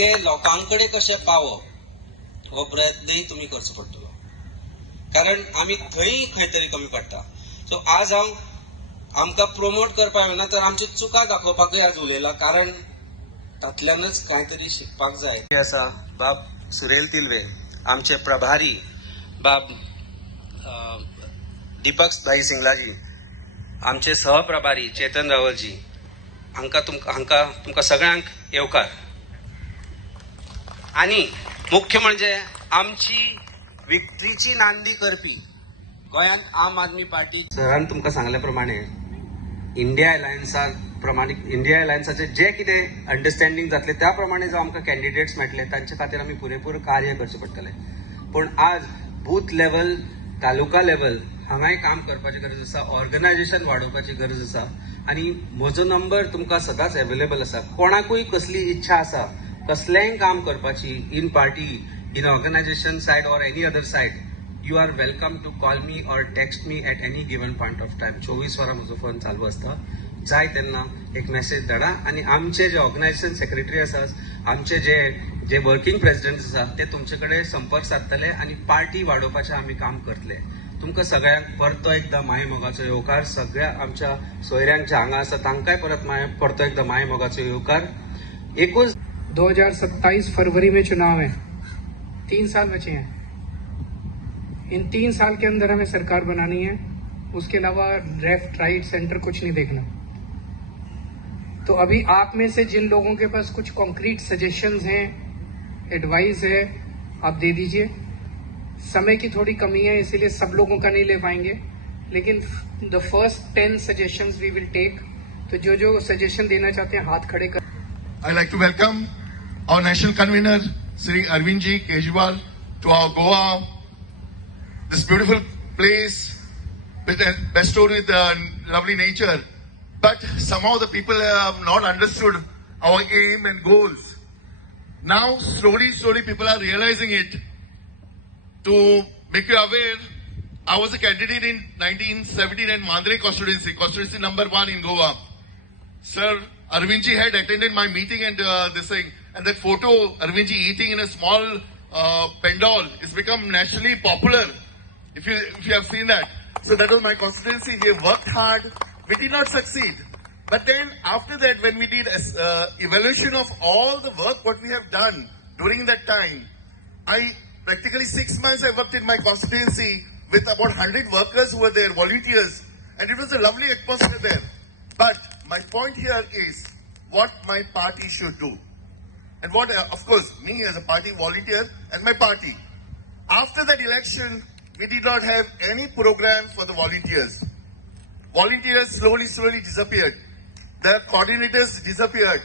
ते लोकांकडे कशें पावप हो प्रयत्नय तुम्ही करचो पडटलो, कारण आमी थंय खंय तरी कमी पडटा. सो आज हांव आमकां प्रमोट करपाक येना तर आमची चुका दाखोवपाकय आज उलयला, कारण तातल्यानच कांय तरी शिकपाक जाय. आसा बाब सुरेल तिलवे, आमचे प्रभारी बाब दीपक भाई सिंगलाजी, आमचे सहप्रभारी चेतन रावलजी, हांकां तुमकां सगळ्यांक येवकार. आणि मुख्य म्हणजे आमची विक्ट्रीची नांदी करपी गोंयांत आम आदमी पार्टी सरान तुमकां सांगल्या प्रमाणे इंडिया अलायन्साचे जे कितें अंडरस्टँडींग जातले त्या प्रमाणे जो आमकां कॅन्डिडेट्स मेळटले तांचे खातीर आमी पुरेपूर कार्य करचें पडटलें. पूण आज बूथ लेवल, तालुका लेवल हांगाय काम करपाची गरज आसा, ऑर्गनायझेशन वाडोवपाची गरज आसा. आनी म्हजो नंबर तुमकां सदांच अवेलेबल आसा. कोणाकूय कसली इच्छा आसा कसलेंय काम करपाची in party, in organisation side or any other side, you are welcome to call me or text me at any given point of time. 24 वरां म्हजो फोन चालू आसता. जाय तेन्ना एक मेसेज धाडा. आनी आमचे जे ऑर्गनायझेशन सेक्रेटरी आसात, आमचे जे वर्किंग प्रेसिडेंट्स आसात, ते तुमचे कडेन संपर्क साधतले आनी पार्टी वाडोवपाचें आमी काम करतले. तुमकां सगळ्यांक परतो एकदा माय मोगाचो येवकार. सगळ्या आमच्या सोयऱ्यांक जे हांगा आसा तांकांय परतो एकदा माय मोगाचो येवकार. 2027 फरवरी में चुनाव है, 3 साल बचे हैं. इन 3 साल के अंदर हमें सरकार बनानी है. उसके अलावा लेफ्ट राइट सेंटर कुछ नहीं देखना. तो अभी आप में से जिन लोगों के पास कुछ कॉन्क्रीट सजेशंस हैं, एडवाइस है, आप दे दीजिए. समय की थोड़ी कमी है इसीलिए सब लोगों का नहीं ले पाएंगे, लेकिन the first 10 suggestions we will take. तो जो सजेशन देना चाहते हैं हाथ खड़े कर. I'd like to welcome our national convener, Sri Arvind Ji Kejriwal, to our Goa, this beautiful place bestowed with lovely nature. But somehow the people have not understood our aim and goals. Now, slowly people are realizing it. To make you aware, I was a candidate in 1917 in Mandre constituency number 1 in Goa. Sir Arvind Ji had attended my meeting and this thing, and that photo, Arvind Ji eating in a small pandal, is become nationally popular. If you have seen that. So that was my constituency. We have worked hard. We did not succeed. But then after that, when we did evaluation of all the work what we have done during that time, practically 6 months I worked in my constituency with about 100 workers who were there, volunteers, and it was a lovely atmosphere there. But my point here is what my party should do. And what, of course, me as a party volunteer and my party. After that election, we did not have any program for the volunteers. Volunteers slowly disappeared. The coordinators disappeared.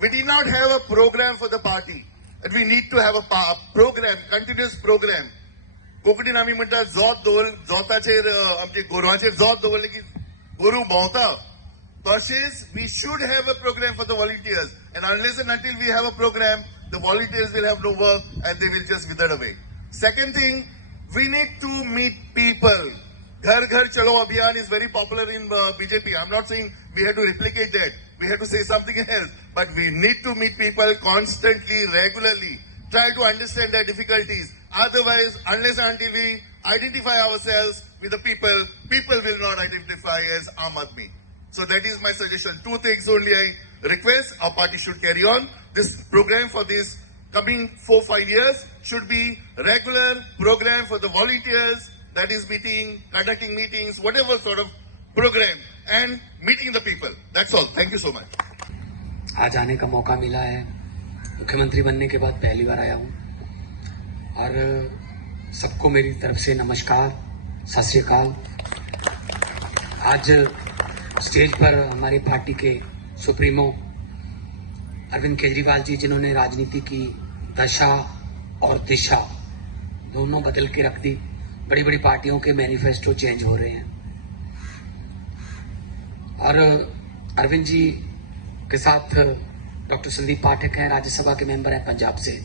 We did not have a program for the party. And we need to have a program, continuous program. कोंकणीन आमी म्हणटा जोत दवर, जोताचेर आमचे गोरवांचेर जोत दवरले की गोरू भोंवता. तशेंच we should have a program for the volunteers. And unless and until we have a program, the volunteers will have no work and they will just wither away. Second thing, we need to meet people. Ghar Ghar Chalo Abhiyan is very popular in BJP. I'm not saying we have to replicate that. We have to say something else. But we need to meet people constantly, regularly. Try to understand their difficulties. Otherwise, unless and until we identify ourselves with the people, people will not identify as Aam Aadmi. So that is my suggestion. 2 things only I request. Our party should carry on. This program for this coming 4-5 years should be regular program for the volunteers. That is conducting meetings, whatever sort of program, and meeting the people. That's all. Thank you so much. आज आने का मौका मिला है. मुख्यमंत्री बनने के बाद पहली बार आया हूँ और सबको मेरी तरफ से नमस्कार, सत श्री अकाल. आज स्टेज पर हमारी पार्टी के सुप्रीमो अरविंद केजरीवाल जी, जिन्होंने राजनीति की दशा और दिशा दोनों बदल के रख दी. बड़ी बड़ी पार्टियों के मैनिफेस्टो चेंज हो रहे हैं और अरविंद जी के साथ डॉक्टर संदीप पाठक हैं, राज्यसभा के मेंबर हैं पंजाब से,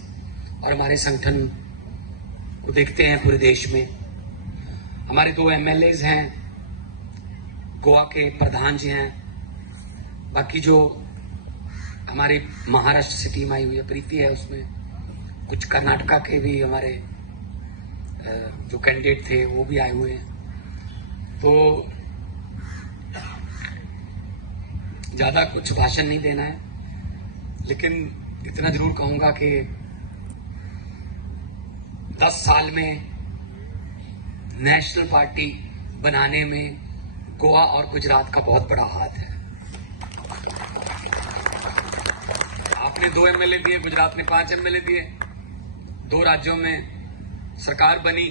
और हमारे संगठन को देखते हैं पूरे देश में. हमारे 2 एमएलएज हैं, गोवा के प्रधान जी हैं. बाकी जो हमारी महाराष्ट्र से टीम आई हुई है, प्रीति है उसमें, कुछ कर्नाटका के भी हमारे जो कैंडिडेट थे वो भी आए हुए हैं। तो ज्यादा कुछ भाषण नहीं देना है, लेकिन इतना जरूर कहूंगा कि 10 साल में नेशनल पार्टी बनाने में गोवा और गुजरात का बहुत बड़ा हाथ है। आपने 2 एमएलए दिए, गुजरात ने 5 एमएलए दिए, 2 राज्यों में सरकार बनी,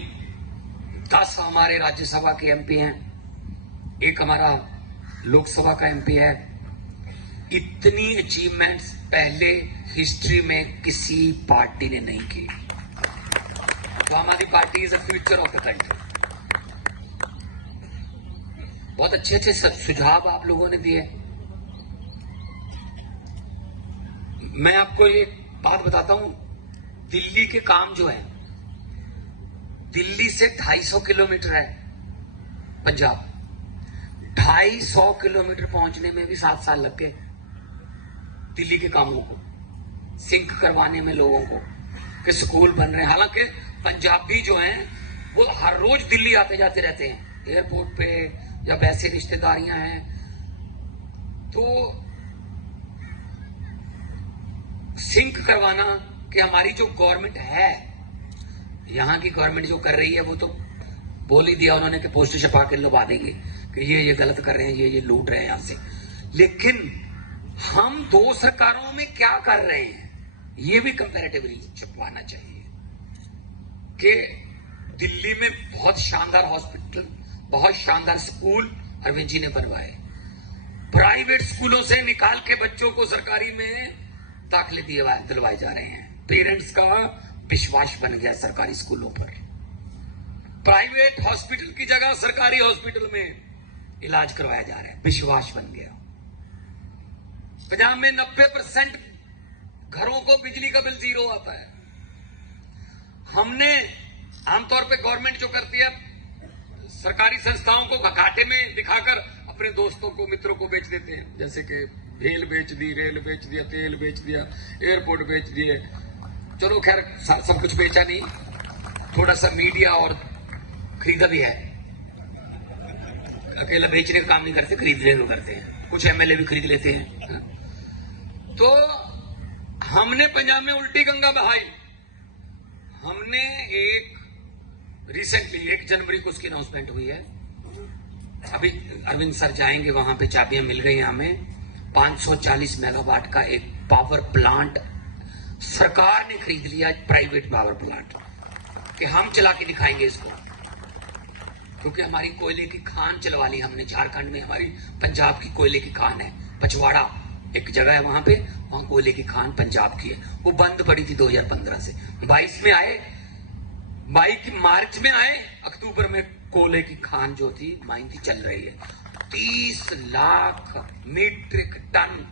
10 हमारे राज्यसभा के एमपी हैं, 1 हमारा लोकसभा का एमपी है। इतनी अचीवमेंट्स पहले हिस्ट्री में किसी पार्टी ने नहीं की। तो हमारी party is the future of the country. बहुत अच्छे अच्छे सुझाव आप लोगों ने दिए। मैं आपको एक बात बताता हूं, दिल्ली के काम जो है, दिल्ली से 250 किलोमीटर है पंजाब, 250 किलोमीटर पहुंचने में भी 7 साल लग गए दिल्ली के कामों को सिंक करवाने में, लोगों को कि स्कूल बन रहे हैं। हालांकि पंजाबी जो हैं वो हर रोज दिल्ली आते जाते रहते हैं एयरपोर्ट पे, या वैसे रिश्तेदारियां हैं, तो सिंक करवाना कि हमारी जो गवर्नमेंट है, यहां की गवर्नमेंट जो कर रही है, वो तो बोल ही दिया उन्होंने कि पोस्टर छपा के लुभा देंगे कि ये गलत कर रहे हैं, ये लूट रहे हैं यहां से। लेकिन हम 2 सरकारों में क्या कर रहे हैं, ये भी कंपैरेटिवली छपवाना चाहिए कि दिल्ली में बहुत शानदार हॉस्पिटल, बहुत शानदार स्कूल अरविंद जी ने बनवाए, प्राइवेट स्कूलों से निकाल के बच्चों को सरकारी में दाखिले दिलवाए जा रहे हैं। पेरेंट्स का विश्वास बन गया सरकारी स्कूलों पर। प्राइवेट हॉस्पिटल की जगह सरकारी हॉस्पिटल में इलाज करवाया जा रहा है, विश्वास बन गया। पंजाब में 90% घरों को बिजली का बिल 0 आता है। हमने आमतौर पे गवर्नमेंट जो करती है, सरकारी संस्थाओं को घाटे में दिखाकर अपने दोस्तों को, मित्रों को बेच देते हैं, जैसे कि भेल बेच दी, रेल बेच दिया, तेल बेच दिया, एयरपोर्ट बेच दिए। चलो खैर सब कुछ बेचा नहीं, थोड़ा सा मीडिया और खरीदा भी है। अकेला बेचने का काम नहीं करते, खरीदने को करते हैं, कुछ एमएलए भी खरीद लेते हैं। तो हमने पंजाब में उल्टी गंगा बहाई। हमने रिसेंटली 1 जनवरी को उसकी अनाउंसमेंट हुई है, अभी अरविंद सर जाएंगे, वहां पे चाबियां मिल गई हमें। 540 मेगावाट का एक पावर प्लांट सरकार ने खरीद लिया, प्राइवेट पावर प्लांट, कि हम चला के दिखाएंगे इसको, क्योंकि हमारी कोयले की खान चलवा ली हमने झारखंड में। हमारी पंजाब की कोयले की खान है, पचवाड़ा एक जगह है वहां पे, वहां कोयले की खान पंजाब की है, वो बंद पड़ी थी 2015 से। 22 में आए, 22 मार्च में आए, अक्टूबर में कोयले की खान जो थी माइन थी चल रही है। 30 लाख मीट्रिक टन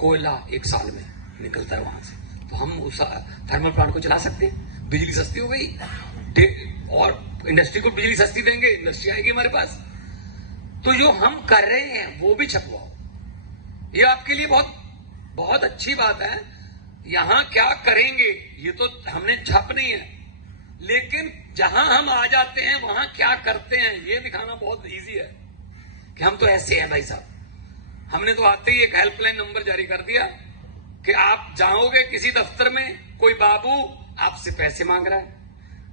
कोयला 1 साल में निकलता है वहां से। तो हम उस थर्मल प्लांट को चला सकते हैं, बिजली सस्ती हो गई, और इंडस्ट्री को बिजली सस्ती देंगे, इंडस्ट्री आएगी हमारे पास। तो जो हम कर रहे हैं वो भी छपवाओ, ये आपके लिए बहुत बहुत अच्छी बात है। यहां क्या करेंगे ये तो हमने छाप नहीं है, लेकिन जहां हम आ जाते हैं वहां क्या करते हैं ये दिखाना बहुत इजी है कि हम तो ऐसे हैं भाई साहब। हमने तो आते ही एक हेल्पलाइन नंबर जारी कर दिया कि आप जाओगे किसी दफ्तर में, कोई बाबू आपसे पैसे मांग रहा है,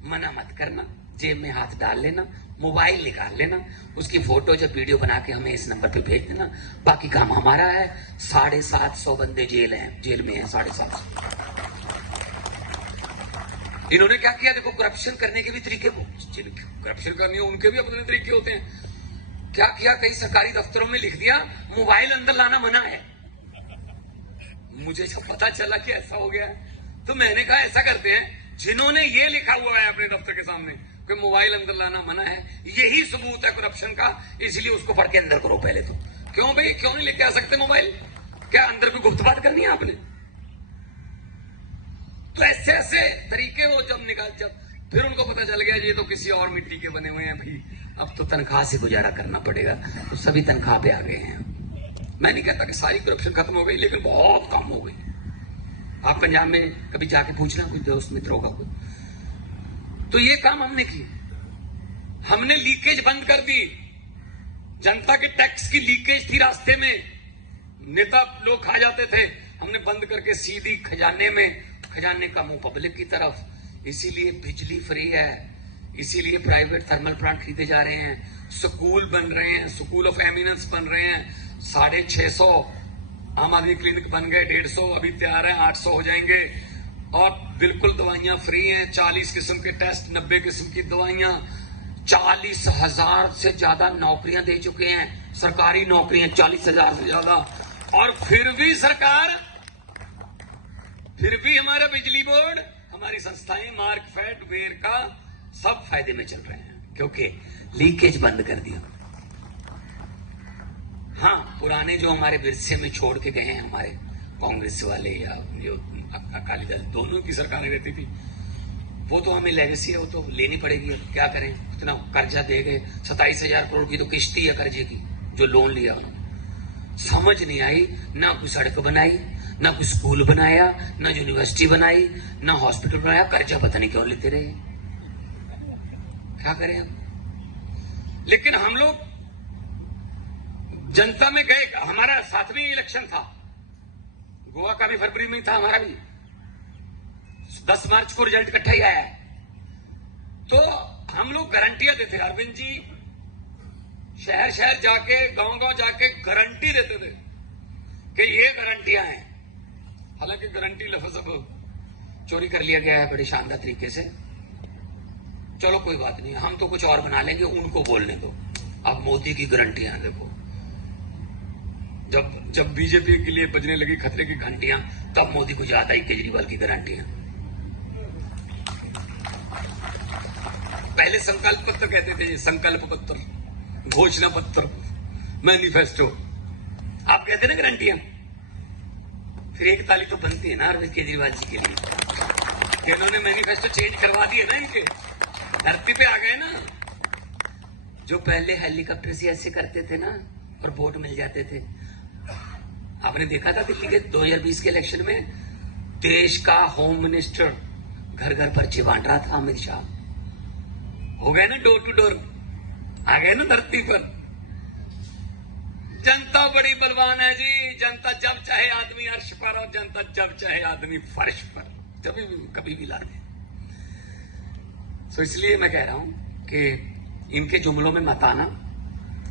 मना मत करना, जेब में हाथ डाल लेना, मोबाइल निकाल लेना, उसकी फोटो जब वीडियो बना के हमें इस नंबर पे भेज देना, बाकी काम हमारा है। 750 बंदे जेल में हैं 750। इन्होंने क्या किया देखो, करप्शन करने के भी तरीके, करप्शन करनी हो उनके भी अपने तरीके होते हैं। क्या किया, कई सरकारी दफ्तरों में लिख दिया मोबाइल अंदर लाना मना है। मुझे जब पता चला कि ऐसा हो गया तो मैंने कहा ऐसा करते हैं, जिन्होंने ये लिखा हुआ है अपने दफ्तर के सामने कि मोबाइल अंदर लाना मना है, यही सबूत है करप्शन का, इसलिए उसको पढ़ के अंदर करो पहले तो। क्यों भाई, क्यों नहीं लेके आ सकते मोबाइल? क्या अंदर कोई गुप्त बात करनी है आपने? तो ऐसे ऐसे तरीके वो जब फिर उनको पता चल गया ये तो किसी और मिट्टी के बने हुए हैं भाई, अब तो तनख्वाह से गुजारा करना पड़ेगा, तो सभी तनख्वाह पे आ गए हैं। मैं नहीं कहता कि सारी करप्शन खत्म हो गई, लेकिन बहुत कम हो गई। आप पंजाब में कभी जाके पूछना कुछ दोस्त मित्रों का कोई, तो ये काम हमने किया। हमने लीकेज बंद कर दी। जनता के टैक्स की लीकेज थी, रास्ते में नेता लोग खा जाते थे, हमने बंद करके सीधी खजाने में, खजाने का मुंह पब्लिक की तरफ। इसीलिए बिजली फ्री है, इसीलिए प्राइवेट थर्मल प्लांट खरीदे जा रहे हैं, स्कूल बन रहे हैं, स्कूल ऑफ एमिनेंस बन रहे हैं। 650 आम आदमी क्लिनिक बन गए, 150 अभी तैयार है, 800 हो जाएंगे। और बिल्कुल दवाइयां फ्री हैं, 40 किस्म के टेस्ट, 90 किस्म की दवाइयां। 40,000 से ज्यादा नौकरियां दे चुके हैं, सरकारी नौकरियां 40,000 से ज्यादा। और फिर भी सरकार, फिर भी हमारा बिजली बोर्ड, हमारी संस्थाएं मार्कफेड, वेरका सब फायदे में चल रहे हैं, क्योंकि लीकेज बंद कर दिया। हाँ, पुराने जो हमारे विरसे में छोड़ के गए हैं हमारे कांग्रेस वाले या जो अकाली दल, दोनों की सरकारें रहती थी, वो तो हमें लेगेसी है, वो तो लेनी पड़ेगी। अब क्या करें, इतना कर्जा दे गए, 27,000 करोड़ की तो किश्ती है कर्जे की, जो लोन लिया उन्होंने। समझ नहीं आई, ना कोई सड़क बनाई, ना कोई स्कूल बनाया, ना यूनिवर्सिटी बनाई, ना हॉस्पिटल बनाया। कर्जा पता नहीं क्यों लेते रहे, क्या करें अब। लेकिन हम लोग जनता में गए। हमारा 7वां इलेक्शन था, गोवा का भी फरवरी में ही था, हमारा भी 10 मार्च को रिजल्ट इकट्ठा ही आया है। तो हम लोग गारंटियां देते, अरविंद जी शहर शहर जाके, गांव गांव जाके गारंटी देते थे कि ये गारंटियां हैं। हालांकि गारंटी लफ्ज अब चोरी कर लिया गया है बड़े शानदार तरीके से। चलो कोई बात नहीं, हम तो कुछ और बना लेंगे, उनको बोलने दो। अब मोदी की गारंटियां देखो, जब बीजेपी के लिए बजने लगी खतरे की घंटियां, तब मोदी को याद आई केजरीवाल की गारंटियां। पहले संकल्प पत्र कहते थे, संकल्प पत्र, घोषणा पत्र, मैनिफेस्टो, आप कहते ना गारंटियां। फिर एक ताली तो बनती है ना अरविंद केजरीवाल जी के लिए, इन्होंने मैनिफेस्टो चेंज करवा दिया ना, इनके धरती पे आ गए ना। जो पहले हेलीकॉप्टर से ऐसे करते थे ना और वोट मिल जाते थे, आपने देखा था दिल्ली के 2020 के इलेक्शन में, देश का होम मिनिस्टर घर घर पर्ची बांट रहा था, अमित शाह। हो गए ना डोर टू डोर, आ गए ना धरती पर। जनता बड़ी बलवान है जी, जनता जब चाहे आदमी अर्श पर, और जनता जब चाहे आदमी फर्श पर, कभी भी ला दे। तो इसलिए मैं कह रहा हूं कि इनके जुमलों में मत आना,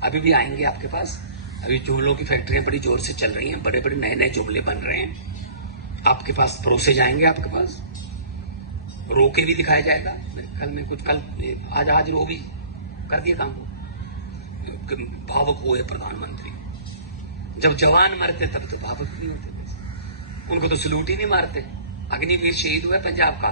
अभी भी आएंगे आपके पास। अभी जुमलों की फैक्ट्रियां बड़ी जोर से चल रही हैं, बड़े बड़े नए नए जुमले बन रहे हैं, आपके पास परोसे जाएंगे, आपके पास रोके भी दिखाया जाएगा। कल में कुछ, कल आज रो भी कर दिया काम को। भावुक हुए प्रधानमंत्री, जब जवान मरते तब तो भावुक नहीं होते, उनको तो सलूट ही नहीं मारते। अग्निवीर शहीद हुआ पंजाब का,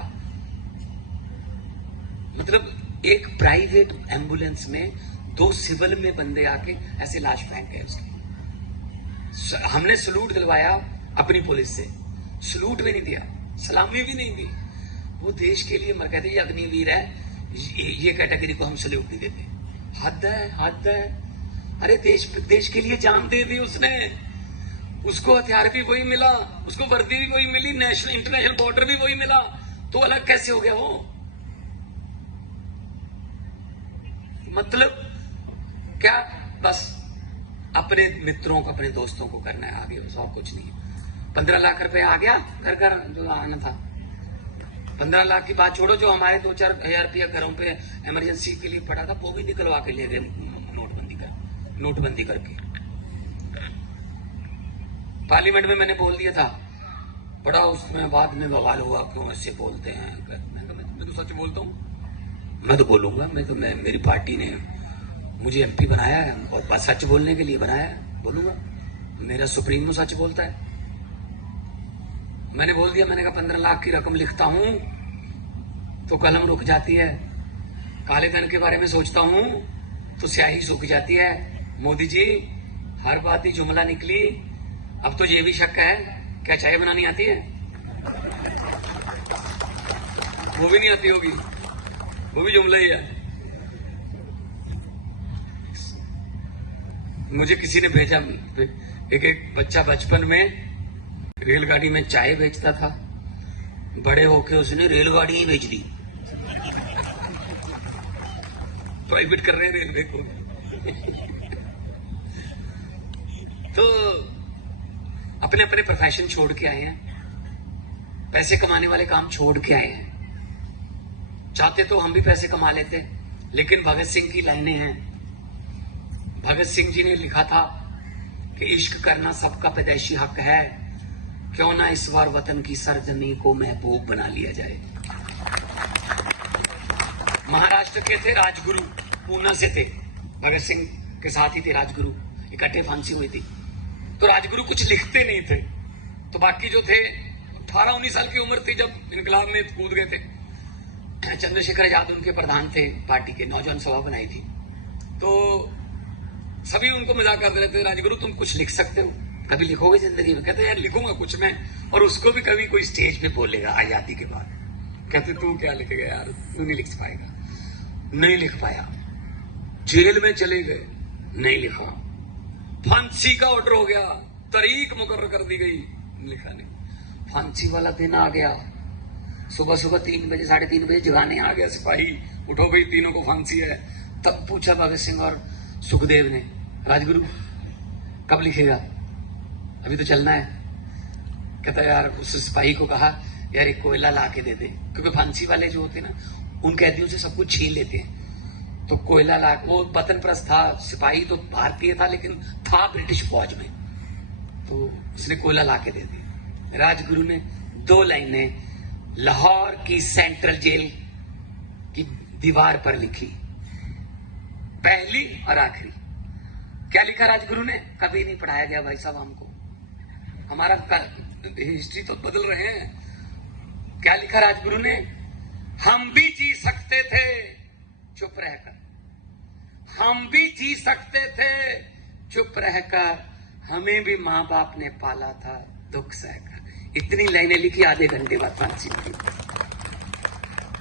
मतलब एक प्राइवेट एम्बुलेंस में 2 सिविल में बंदे आके ऐसे लाश फेंक गए उसकी। हमने सलूट दिलवाया अपनी पुलिस से, सलूट भी नहीं दिया, सलामी भी नहीं दी। वो देश के लिए मर कहते, ये अग्निवीर है, ये कैटेगरी को हम सल्यूट नहीं देते। हद है, हद है। अरे देश के लिए जान दे दी उसने, उसको हथियार भी वही मिला, उसको वर्दी भी वही मिली, नेशनल इंटरनेशनल बॉर्डर भी वही मिला, तो अलग कैसे हो गया वो? मतलब क्या, बस अपने मित्रों को, अपने दोस्तों को करना है, आगे और कुछ नहीं। 15 लाख रुपए आ गया घर घर जो आना था। 15 लाख की बात छोड़ो, जो हमारे 2-4 हजार रुपया घरों पे इमरजेंसी के लिए पड़ा था, वो भी निकलवा के ले गए नोटबंदी करके। पार्लियामेंट में मैंने बोल दिया था, बड़ा उसमें बाद में बवाल हुआ, क्यों ऐसे बोलते हैं। मैं तो सच बोलता हूँ, मैं तो बोलूंगा। मेरी पार्टी ने मुझे एमपी बनाया है और सच बोलने के लिए बनाया है, बोलूंगा। मेरा सुप्रीमो सच बोलता है। मैंने बोल दिया, मैंने कहा 15 लाख की रकम लिखता हूं तो कलम रुक जाती है, काले धन के बारे में सोचता हूं तो स्याही सूख जाती है। मोदी जी, हर बात ही जुमला निकली, अब तो ये भी शक है, क्या चाय बनानी आती है? वो भी नहीं आती होगी, वो भी जुमला ही है। मुझे किसी ने भेजा एक बच्चा बचपन में रेलगाड़ी में चाय बेचता था, बड़े होके उसने रेलगाड़ी ही बेच दी। प्राइवेट कर रहे हैं रेलवे को। तो अपने अपने प्रोफेशन छोड़ के आए हैं, पैसे कमाने वाले काम छोड़ के आए हैं। चाहते तो हम भी पैसे कमा लेते, लेकिन भगत सिंह की लाइनें हैं। भगत सिंह जी ने लिखा था कि इश्क करना सबका पैदाइशी हक है, क्यों ना इस बार वतन की सरजमी को महबूब बना लिया जाए। महाराष्ट्र के थे राजगुरु, पूना से थे, भगत सिंह के साथ ही थे राजगुरु, इकट्ठे फांसी हुई थी। तो राजगुरु कुछ लिखते नहीं थे, तो बाकी जो थे 18-19 साल की उम्र थी जब इनकलाब में कूद गए थे। चंद्रशेखर आजाद उनके प्रधान थे, पार्टी के नौजवान सभा बनाई थी। तो सभी उनको मजाक करते रहते, राजगुरु तुम कुछ लिख सकते हो, कभी लिखोगे जिंदगी में? कहते यार लिखूंगा कुछ मैं, और उसको भी कभी कोई स्टेज पे बोलेगा आजादी के बाद। कहते तू क्या लिखेगा यार, तू नहीं लिख पाएगा। नहीं लिख पाया, जेल में चले गए, नहीं लिखा, फांसी का ऑर्डर हो गया, तारीख मुकर्रर कर दी गई, लिखा नहीं। फांसी वाला दिन आ गया, सुबह सुबह 3 बजे 3:30 बजे जगाने आ गया सिपाही, उठो भाई तीनों को फांसी है। तब पूछा भगत सिंह और सुखदेव ने, राजगुरु कब लिखेगा, अभी तो चलना है। कहता यार, उस सिपाही को कहा यार एक कोयला ला के दे दे, क्योंकि फांसी वाले जो होते ना उन कैदियों से सब कुछ छीन लेते हैं। तो कोयला ला, वो वतन परस्त था, सिपाही तो भारतीय था लेकिन था ब्रिटिश फौज में, तो उसने कोयला ला के दे दी। राजगुरु ने 2 लाइनें लाहौर की सेंट्रल जेल की दीवार पर लिखी, पहली और आखिरी। क्या लिखा राजगुरु ने? कभी नहीं पढ़ाया गया भाई साहब हमको, हमारा हिस्ट्री तो बदल रहे हैं। क्या लिखा राजगुरु ने? हम भी जी सकते थे चुप रहकर, हम भी जी सकते थे चुप रहकर, हमें भी माँ बाप ने पाला था दुख सहकर। इतनी लाइनें लिखी, आधे घंटे बाद फांसी हुई।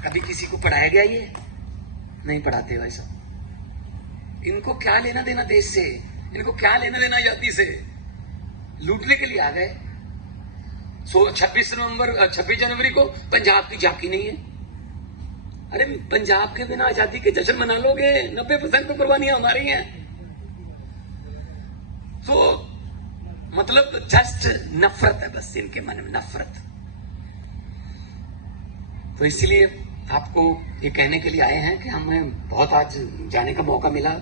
कभी किसी को पढ़ाया गया ये? नहीं पढ़ाते भाई साहब। इनको क्या लेना देना देश से, इनको क्या लेना देना आजादी से? लूटने के लिए आ गए। 26 जनवरी को पंजाब की झांकी नहीं है। अरे पंजाब के बिना आजादी के जश्न मना लोगे? 90% तो कुर्बानियां हमारी हैं। तो मतलब जस्ट नफरत है बस इनके मन में, नफरत। तो इसलिए आपको ये कहने के लिए आए हैं कि हमें बहुत आज जाने का मौका मिला।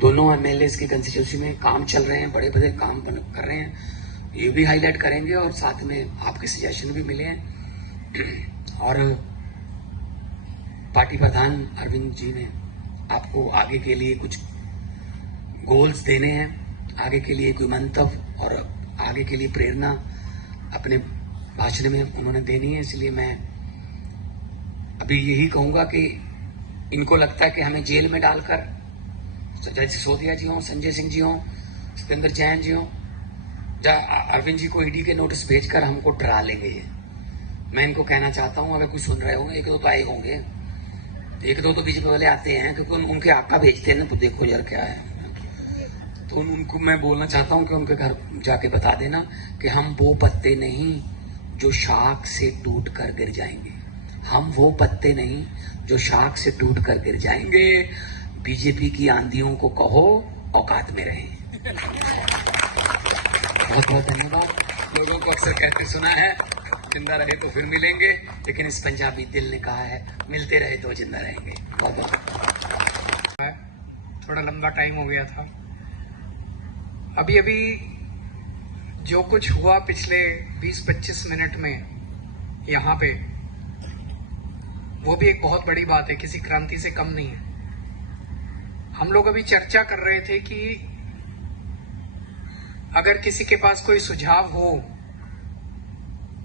दोनों एमएलएस की कंस्टिट्यूंसी में काम चल रहे हैं, बड़े बड़े काम कर रहे हैं, ये भी हाईलाइट करेंगे और साथ में आपके सजेशन भी मिले हैं। और पार्टी प्रधान अरविंद जी ने आपको आगे के लिए कुछ गोल्स देने हैं, आगे के लिए कोई मंतव्य और आगे के लिए प्रेरणा अपने भाषण में उन्होंने देनी है। इसलिए मैं अभी यही कहूंगा कि इनको लगता है कि हमें जेल में डालकर, जैसे सिसोदिया जी हों, संजय सिंह जी हों, सत्येंद्र जैन जी हों, अरविंद जी को ईडी के नोटिस भेजकर हमको डरा लेंगे। मैं इनको कहना चाहता हूं, अगर कोई सुन रहे होंगे, 1-2 तो आए होंगे, 1-2 तो बीजेपी वाले आते हैं क्योंकि उनके आका भेजते हैं ना, तो देखो यार क्या है। तो उनको मैं बोलना चाहता हूं कि उनके घर जाके बता देना कि हम वो पत्ते नहीं जो शाख से टूट कर गिर जाएंगे, हम वो पत्ते नहीं जो शाख से टूट कर गिर जाएंगे। बीजेपी की आंधियों को कहो औकात में रहें। बहुत बहुत धन्यवाद। लोगों को अक्सर कहते सुना है, जिंदा रहे तो फिर मिलेंगे, लेकिन इस पंजाबी दिल ने कहा है मिलते रहे तो जिंदा रहेंगे। बहुत बहुत थोड़ा लंबा टाइम हो गया था। अभी अभी जो कुछ हुआ पिछले 20-25 मिनट में यहाँ पे, वो भी एक बहुत बड़ी बात है, किसी क्रांति से कम नहीं है। हम लोग अभी चर्चा कर रहे थे कि अगर किसी के पास कोई सुझाव हो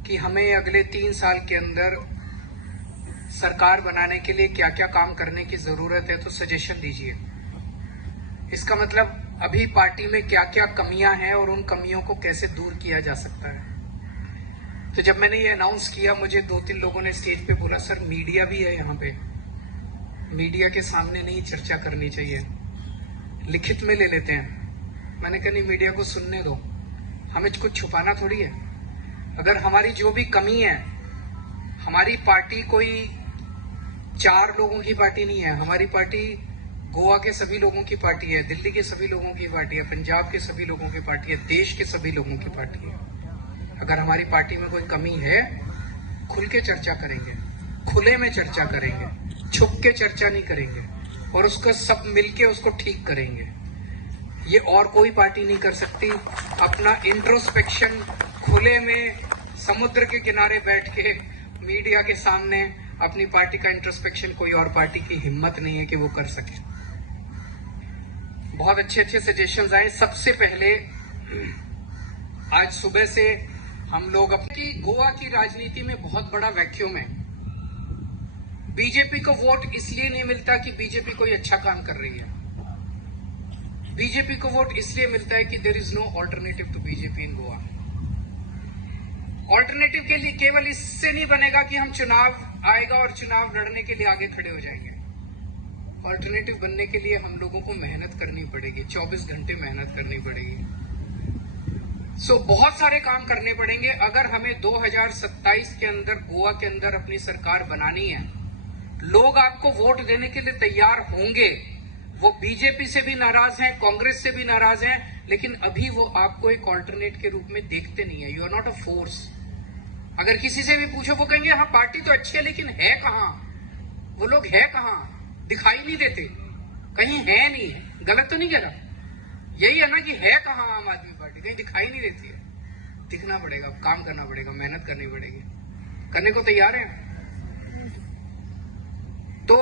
कि हमें अगले 3 साल के अंदर सरकार बनाने के लिए क्या क्या काम करने की जरूरत है, तो सजेशन दीजिए। इसका मतलब अभी पार्टी में क्या क्या कमियां हैं और उन कमियों को कैसे दूर किया जा सकता है। तो जब मैंने ये अनाउंस किया, मुझे 2-3 लोगों ने स्टेज पे बोला, सर मीडिया भी है यहाँ पे, मीडिया के सामने नहीं चर्चा करनी चाहिए, लिखित में ले लेते हैं। मैंने कहा नहीं, मीडिया को सुनने दो, हमें कुछ छुपाना थोड़ी है। अगर हमारी जो भी कमी है, हमारी पार्टी कोई 4 लोगों की पार्टी नहीं है। हमारी पार्टी गोवा के सभी लोगों की पार्टी है, दिल्ली के सभी लोगों की पार्टी है, पंजाब के सभी लोगों की पार्टी है, देश के सभी लोगों की पार्टी है। अगर हमारी पार्टी में कोई कमी है, खुल के चर्चा करेंगे, खुले में चर्चा करेंगे, छुप के चर्चा नहीं करेंगे और उसको सब मिलके उसको ठीक करेंगे। ये और कोई पार्टी नहीं कर सकती। अपना इंट्रोस्पेक्शन खुले में समुद्र के किनारे बैठ के मीडिया के सामने अपनी पार्टी का इंट्रोस्पेक्शन कोई और पार्टी की हिम्मत नहीं है कि वो कर सके। बहुत अच्छे अच्छे सजेशंस आए। सबसे पहले आज सुबह से हम लोग अपनी गोवा की राजनीति में बहुत बड़ा वैक्यूम है। बीजेपी को वोट इसलिए नहीं मिलता कि बीजेपी कोई अच्छा काम कर रही है। बीजेपी को वोट इसलिए मिलता है कि there is no alternative to BJP in Goa. Alternative के लिए केवल इससे नहीं बनेगा कि हम चुनाव आएगा और चुनाव लड़ने के लिए आगे खड़े हो जाएंगे। ऑल्टरनेटिव बनने के लिए हम लोगों को मेहनत करनी पड़ेगी, 24 घंटे मेहनत करनी पड़ेगी। बहुत सारे काम करने पड़ेंगे। अगर हमें 2027 के अंदर गोवा के अंदर अपनी सरकार बनानी है, लोग आपको वोट देने के लिए तैयार होंगे। वो बीजेपी से भी नाराज हैं, कांग्रेस से भी नाराज हैं, लेकिन अभी वो आपको एक ऑल्टरनेट के रूप में देखते नहीं है। You are not a force. अगर किसी से भी पूछो, वो कहेंगे हाँ पार्टी तो अच्छी है, लेकिन है कहाँ? वो लोग है कहाँ? दिखाई नहीं देते, कहीं है नहीं है। गलत तो नहीं कह रहा, यही है ना कि है कहाँ आम आदमी पार्टी? कहीं दिखाई नहीं देती है। दिखना पड़ेगा, काम करना पड़ेगा, मेहनत करनी पड़ेगी। करने को तैयार है। तो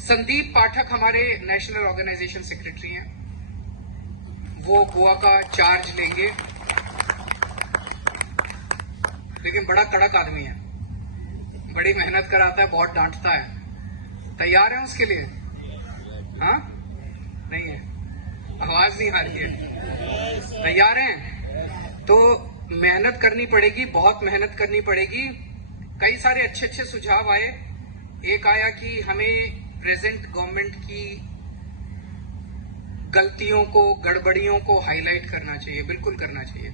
संदीप पाठक हमारे नेशनल ऑर्गेनाइजेशन सेक्रेटरी हैं, वो गोवा का चार्ज लेंगे। लेकिन बड़ा कड़क आदमी है, बड़ी मेहनत कराता है, बहुत डांटता है। तैयार है उसके लिए? हाँ नहीं है, आवाज नहीं आ रही है। तैयार हैं? तो मेहनत करनी पड़ेगी, बहुत मेहनत करनी पड़ेगी। कई सारे अच्छे अच्छे सुझाव आए। एक आया कि हमें प्रेजेंट गवर्नमेंट की गलतियों को, गड़बड़ियों को हाईलाइट करना चाहिए। बिल्कुल करना चाहिए।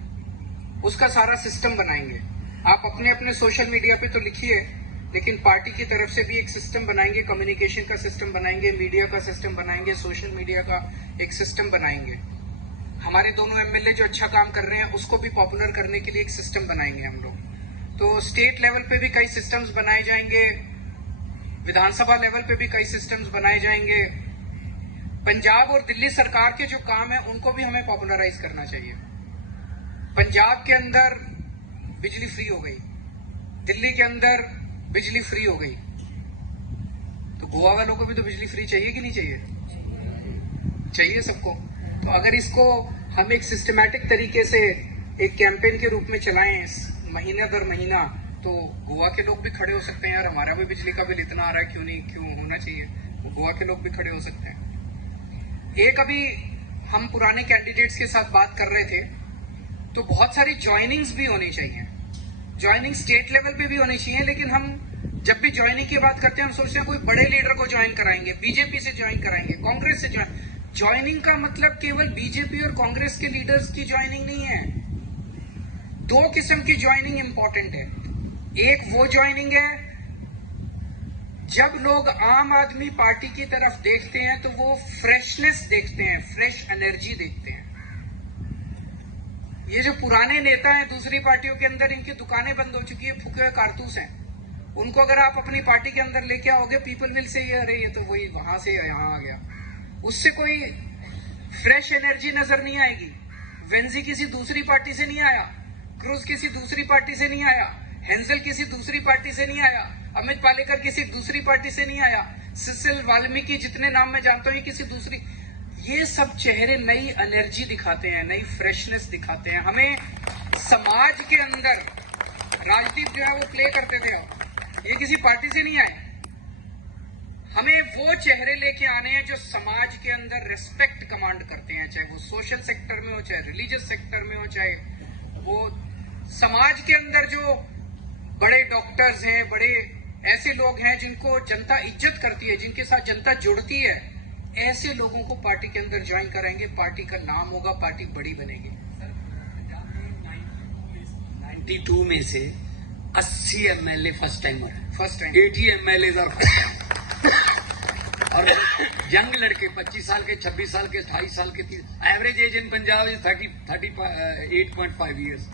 उसका सारा सिस्टम बनाएंगे। आप अपने अपने सोशल मीडिया पे तो लिखिए, लेकिन पार्टी की तरफ से भी एक सिस्टम बनाएंगे, कम्युनिकेशन का सिस्टम बनाएंगे, मीडिया का सिस्टम बनाएंगे, सोशल मीडिया का एक सिस्टम बनाएंगे। हमारे दोनों एमएलए जो अच्छा काम कर रहे हैं उसको भी पॉपुलर करने के लिए एक सिस्टम बनाएंगे हम लोग। तो स्टेट लेवल पे भी कई सिस्टम्स बनाए जाएंगे, विधानसभा लेवल पे भी कई सिस्टम्स बनाए जाएंगे। पंजाब और दिल्ली सरकार के जो काम है उनको भी हमें पॉपुलराइज करना चाहिए। पंजाब के अंदर बिजली फ्री हो गई, दिल्ली के अंदर बिजली फ्री हो गई, तो गोवा वालों को भी तो बिजली फ्री चाहिए कि नहीं चाहिए? चाहिए सबको। तो अगर इसको हम एक सिस्टमैटिक तरीके से एक कैंपेन के रूप में चलाएं महीना दर महीना, तो गोवा के लोग भी खड़े हो सकते हैं। यार हमारा भी बिजली का बिल इतना आ रहा है, क्यों नहीं, क्यों होना चाहिए? तो गोवा के लोग भी खड़े हो सकते हैं। एक अभी हम पुराने कैंडिडेट्स के साथ बात कर रहे थे, तो बहुत सारी ज्वाइनिंग्स भी होनी चाहिए। ज्वाइनिंग स्टेट लेवल पे भी होनी चाहिए, लेकिन हम जब भी ज्वाइनिंग की बात करते हैं हम सोचते हैं कोई बड़े लीडर को ज्वाइन कराएंगे, बीजेपी से ज्वाइन कराएंगे, कांग्रेस से ज्वाइनिंग का मतलब केवल बीजेपी और कांग्रेस के लीडर्स की ज्वाइनिंग नहीं है। 2 किस्म की ज्वाइनिंग इंपॉर्टेंट है। एक वो ज्वाइनिंग है जब लोग आम आदमी पार्टी की तरफ देखते हैं तो वो फ्रेशनेस देखते हैं, फ्रेश एनर्जी देखते हैं। ये जो पुराने नेता हैं दूसरी पार्टियों के अंदर, इनकी दुकानें बंद हो चुकी है, फूके हुए कारतूस हैं। उनको अगर आप अपनी पार्टी के अंदर लेके आओगे, पीपल विल से अरे ये तो वही वहां से यहां आ गया, उससे कोई फ्रेश एनर्जी नजर नहीं आएगी। वेंजी किसी दूसरी पार्टी से नहीं आया, क्रूज किसी दूसरी पार्टी से नहीं आया, हेंजल किसी दूसरी पार्टी से नहीं आया, अमित पालेकर किसी दूसरी पार्टी से नहीं आया, सिसिल वाल्मीकि जितने नाम मैं जानता हूं किसी दूसरी। ये सब चेहरे नई एनर्जी दिखाते हैं, नई फ्रेशनेस दिखाते हैं। हमें समाज के अंदर राजदीप जो है वो प्ले करते थे, ये किसी पार्टी से नहीं आए। हमें वो चेहरे लेके आने हैं जो समाज के अंदर रिस्पेक्ट कमांड करते हैं, चाहे वो सोशल सेक्टर में हो, चाहे रिलीजियस सेक्टर में हो, चाहे वो समाज के अंदर जो बड़े डॉक्टर्स हैं, बड़े ऐसे लोग हैं जिनको जनता इज्जत करती है, जिनके साथ जनता जुड़ती है। ऐसे लोगों को पार्टी के अंदर ज्वाइन कराएंगे, पार्टी का नाम होगा, पार्टी बड़ी बनेगी। 92 में से 80 एमएलए फर्स्ट टाइमर है, फर्स्ट टाइम 80 एमएलए और फर्स्ट टाइम। और यंग लड़के 25 साल के, 26 साल के, 28 साल के, average age in Punjab is 38.5 years.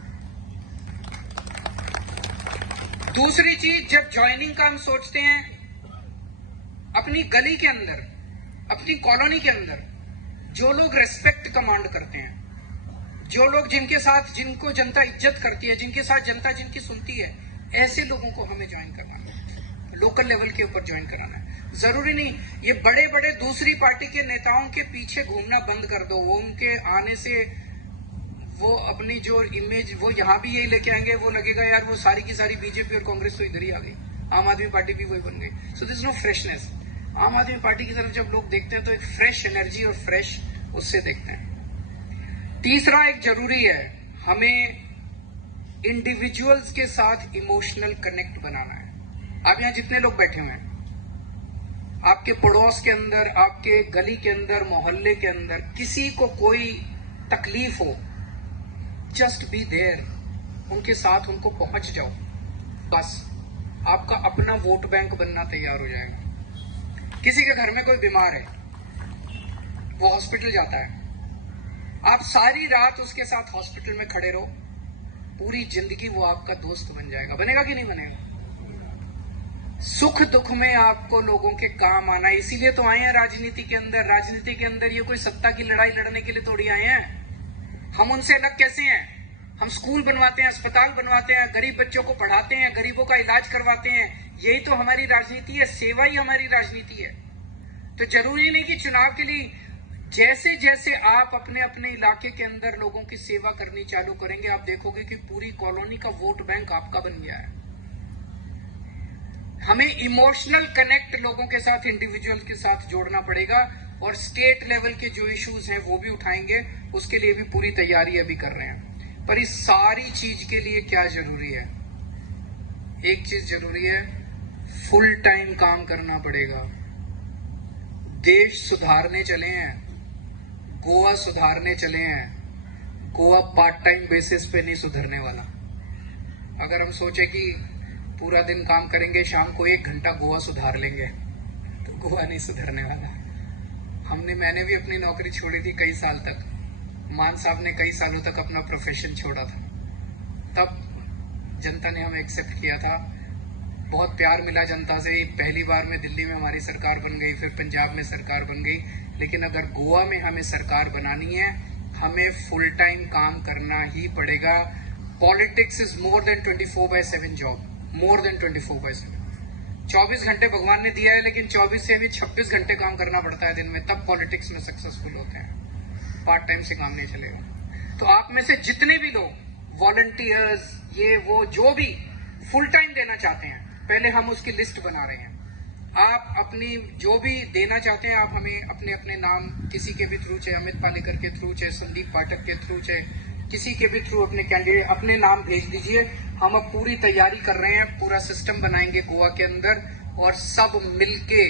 दूसरी चीज, जब ज्वाइनिंग का हम सोचते हैं, अपनी गली के अंदर, अपनी कॉलोनी के अंदर जो लोग रेस्पेक्ट कमांड करते हैं, जो लोग जिनके साथ, जिनको जनता इज्जत करती है, जिनके साथ जनता जिनकी सुनती है, ऐसे लोगों को हमें ज्वाइन करना है, लोकल लेवल के ऊपर ज्वाइन कराना है। जरूरी नहीं ये बड़े बड़े दूसरी पार्टी के नेताओं के पीछे घूमना बंद कर दो। वो उनके आने से वो अपनी जो इमेज वो यहां भी यही लेके आएंगे, वो लगेगा यार वो सारी की सारी बीजेपी और कांग्रेस तो इधर ही आ गई, आम आदमी पार्टी भी वही बन गई। So this no freshness. Aam Aadmi party की तरफ जब लोग देखते हैं तो एक फ्रेश एनर्जी और फ्रेश उससे देखते हैं। तीसरा एक जरूरी है, हमें इंडिविजुअल्स के साथ इमोशनल कनेक्ट बनाना है। आप यहां जितने लोग बैठे हुए हैं, आपके पड़ोस के अंदर, आपके गली के अंदर, मोहल्ले के अंदर किसी को कोई तकलीफ हो, जस्ट बी देयर, उनके साथ उनको पहुंच जाओ, बस आपका अपना वोट बैंक बनना तैयार हो जाएगा। किसी के घर में कोई बीमार है, वो हॉस्पिटल जाता है, आप सारी रात उसके साथ हॉस्पिटल में खड़े रहो, पूरी जिंदगी वो आपका दोस्त बन जाएगा। बनेगा कि नहीं बनेगा? सुख दुख में आपको लोगों के काम आना, इसीलिए तो आए हैं राजनीति के अंदर। राजनीति के अंदर ये कोई सत्ता की लड़ाई लड़ने के लिए थोड़ी आए हैं। हम उनसे अलग कैसे हैं? हम स्कूल बनवाते हैं, अस्पताल बनवाते हैं, गरीब बच्चों को पढ़ाते हैं, गरीबों का इलाज करवाते हैं। यही तो हमारी राजनीति है, सेवा ही हमारी राजनीति है। तो जरूरी नहीं कि चुनाव के लिए जैसे जैसे आप अपने अपने इलाके के अंदर लोगों की सेवा करनी चालू करेंगे, आप देखोगे कि पूरी कॉलोनी का वोट बैंक आपका बन गया है। हमें इमोशनल कनेक्ट लोगों के साथ, इंडिविजुअल के साथ जोड़ना पड़ेगा, और स्टेट लेवल के जो इश्यूज हैं वो भी उठाएंगे। उसके लिए भी पूरी तैयारी अभी कर रहे हैं। पर इस सारी चीज के लिए क्या जरूरी है? एक चीज जरूरी है, फुल टाइम काम करना पड़ेगा। देश सुधारने चले हैं, गोवा सुधारने चले हैं। गोवा पार्ट टाइम बेसिस पे नहीं सुधरने वाला। अगर हम सोचे कि पूरा दिन काम करेंगे, शाम को 1 घंटा गोवा सुधार लेंगे, तो गोवा नहीं सुधरने वाला। मैंने भी अपनी नौकरी छोड़ी थी कई साल तक। मान साहब ने कई सालों तक अपना प्रोफेशन छोड़ा था। तब जनता ने हमें एक्सेप्ट किया था, बहुत प्यार मिला जनता से। पहली बार में दिल्ली में हमारी सरकार बन गई, फिर पंजाब में सरकार बन गई। लेकिन अगर गोवा में हमें सरकार बनानी है, हमें फुल टाइम काम करना ही पड़ेगा। Politics is more than 24/7 job, more than 24/7। 24 घंटे भगवान ने दिया है, लेकिन 24 से भी 26 घंटे काम करना पड़ता है दिन में, तब पॉलिटिक्स में सक्सेसफुल होते हैं। पार्ट टाइम से काम नहीं चलेगा। तो आप में से जितने भी लोग वॉलंटियर्स, ये वो जो भी फुल टाइम देना चाहते हैं, पहले हम उसकी लिस्ट बना रहे हैं। आप अपनी जो भी देना चाहते हैं, आप हमें अपने अपने नाम किसी के भी थ्रू, चाहे अमित पालेकर के थ्रू, चाहे संदीप पाठक के थ्रू, चाहे किसी के भी थ्रू अपने कैंडिडेट अपने नाम भेज दीजिए। हम अब पूरी तैयारी कर रहे हैं, पूरा सिस्टम बनाएंगे गोवा के अंदर, और सब मिलके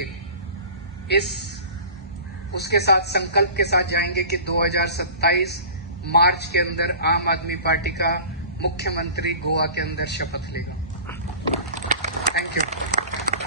उसके साथ संकल्प के साथ जाएंगे कि 2027 मार्च के अंदर आम आदमी पार्टी का मुख्यमंत्री गोवा के अंदर शपथ लेगा। Thank you.